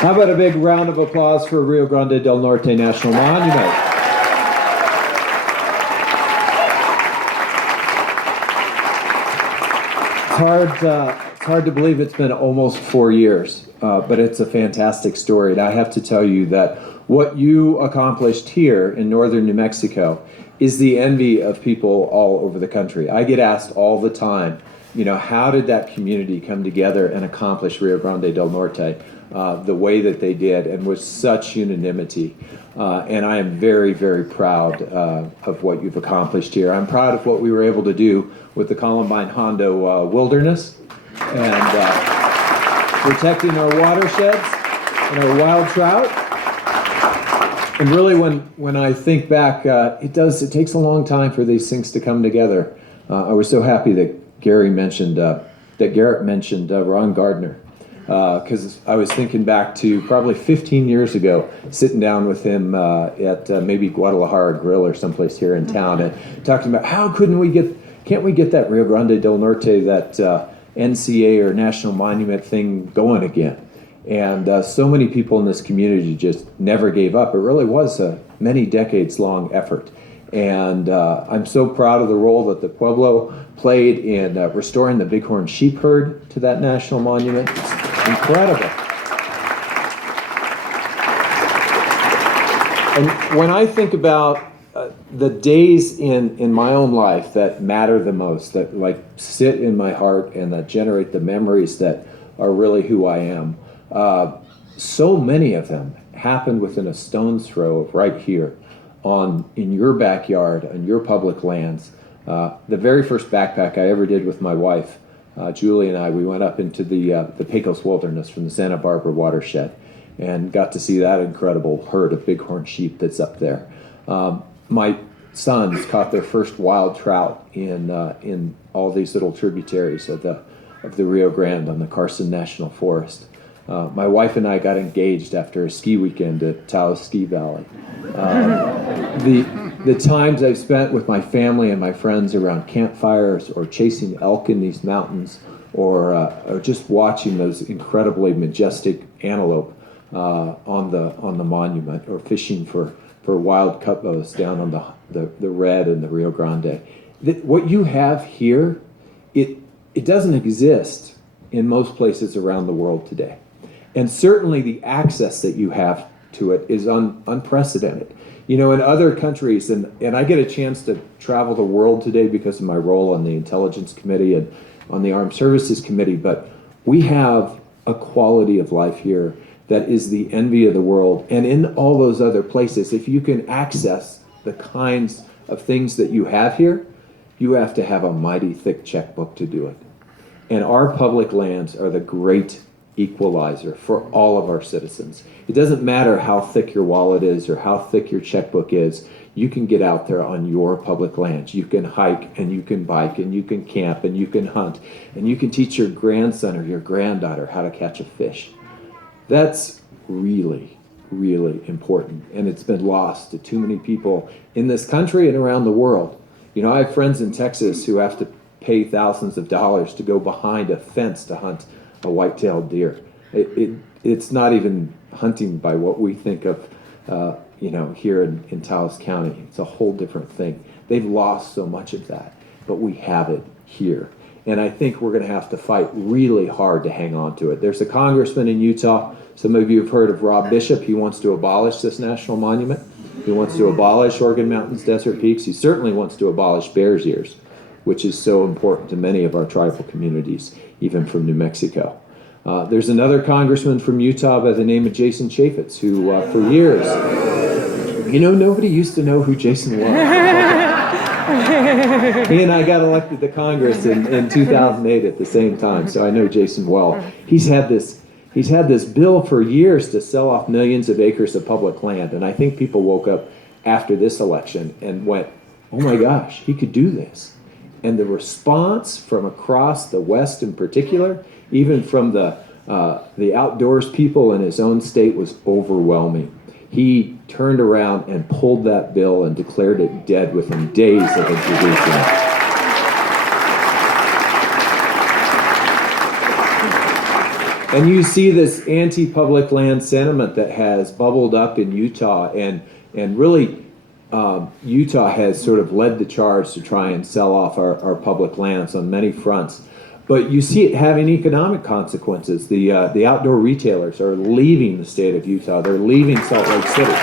How about a big round of applause for Rio Grande del Norte National Monument? It's hard to believe it's been almost 4 years, but it's a fantastic story. And I have to tell you that what you accomplished here in northern New Mexico is the envy of people all over the country. I get asked all the time, how did that community come together and accomplish Rio Grande del Norte the way that they did and with such unanimity? And I am very, very proud of what you've accomplished here. I'm proud of what we were able to do with the Columbine Hondo Wilderness and protecting our watersheds and our wild trout. And really, when I think back, it takes a long time for these things to come together. I was so happy that Garrett mentioned Ron Gardner, because I was thinking back to probably 15 years ago, sitting down with him at maybe Guadalajara Grill or someplace here in town, and talking about how can't we get that Rio Grande del Norte, that NCA or National Monument thing going again? And so many people in this community just never gave up. It really was a many decades long effort. And I'm so proud of the role that the Pueblo played in restoring the bighorn sheep herd to that national monument. It's incredible. And when I think about the days in my own life that matter the most, that sit in my heart and that generate the memories that are really who I am, so many of them happened within a stone's throw of right here in your backyard, on your public lands. The very first backpack I ever did with my wife, Julie and I, we went up into the Pecos Wilderness from the Santa Barbara watershed and got to see that incredible herd of bighorn sheep that's up there. My sons caught their first wild trout in all these little tributaries of the Rio Grande on the Carson National Forest. My wife and I got engaged after a ski weekend at Taos Ski Valley. The times I've spent with my family and my friends around campfires or chasing elk in these mountains or just watching those incredibly majestic antelope on the monument, or fishing for wild cutbows down on the Red and the Rio Grande. What you have here, it doesn't exist in most places around the world today. And certainly the access that you have to it is unprecedented. In other countries, and I get a chance to travel the world today because of my role on the Intelligence Committee and on the Armed Services Committee, but we have a quality of life here that is the envy of the world. And in all those other places, if you can access the kinds of things that you have here, you have to have a mighty thick checkbook to do it. And our public lands are the great equalizer for all of our citizens. It doesn't matter how thick your wallet is or how thick your checkbook is. You can get out there on your public lands. You can hike and you can bike and you can camp and you can hunt and you can teach your grandson or your granddaughter how to catch a fish. That's really, really important, and it's been lost to too many people in this country and around the world. I have friends in Texas who have to pay thousands of dollars to go behind a fence to hunt a white-tailed deer. It's not even hunting by what we think of, here in Taos County. It's a whole different thing. They've lost so much of that, but we have it here. And I think we're going to have to fight really hard to hang on to it. There's a congressman in Utah. Some of you have heard of Rob Bishop. He wants to abolish this national monument. He wants to abolish Organ Mountains Desert Peaks. He certainly wants to abolish Bears Ears, which is so important to many of our tribal communities, even from New Mexico. There's another congressman from Utah by the name of Jason Chaffetz, who for years, nobody used to know who Jason was. He and I got elected to Congress in 2008 at the same time, so I know Jason well. He's had this bill for years to sell off millions of acres of public land, and I think people woke up after this election and went, oh my gosh, he could do this. And the response from across the West in particular, even from the outdoors people in his own state, was overwhelming. He turned around and pulled that bill and declared it dead within days of introducing it. And you see this anti-public land sentiment that has bubbled up in Utah, and really Utah has sort of led the charge to try and sell off our public lands on many fronts. But you see it having economic consequences. The outdoor retailers are leaving the state of Utah. They're leaving Salt Lake City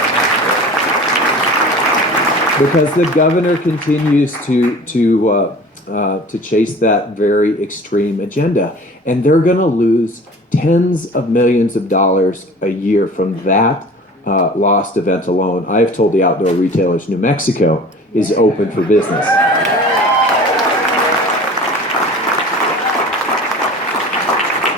because the governor continues to chase that very extreme agenda, and they're going to lose tens of millions of dollars a year from that lost event alone. I've told the outdoor retailers New Mexico is open for business.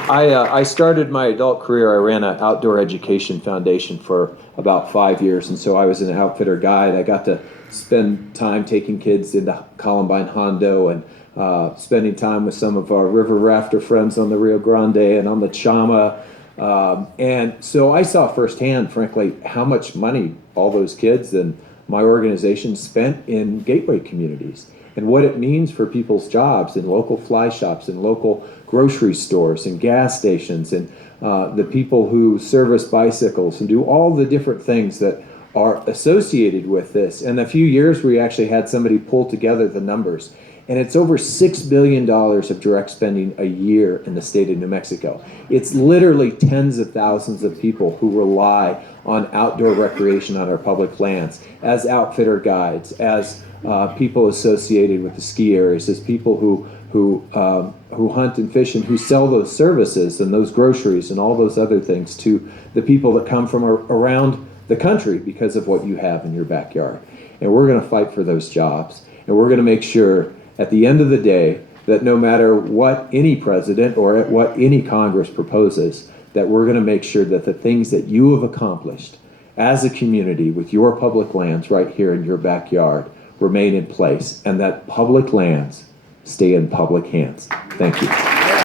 I started my adult career, I ran an outdoor education foundation for about 5 years, and so I was an outfitter guide. I got to spend time taking kids into Columbine Hondo and spending time with some of our river rafter friends on the Rio Grande and on the Chama. And so I saw firsthand, frankly, how much money all those kids and my organization spent in gateway communities and what it means for people's jobs in local fly shops and local grocery stores and gas stations and the people who service bicycles and do all the different things that are associated with this. In a few years, we actually had somebody pull together the numbers, and it's over $6 billion of direct spending a year in the state of New Mexico. It's literally tens of thousands of people who rely on outdoor recreation on our public lands as outfitter guides, as people associated with the ski areas, as people who hunt and fish and who sell those services and those groceries and all those other things to the people that come from around the country because of what you have in your backyard. And we're going to fight for those jobs, and we're going to make sure at the end of the day that no matter what any president or what any Congress proposes, that we're going to make sure that the things that you have accomplished as a community with your public lands right here in your backyard remain in place, and that public lands stay in public hands. Thank you.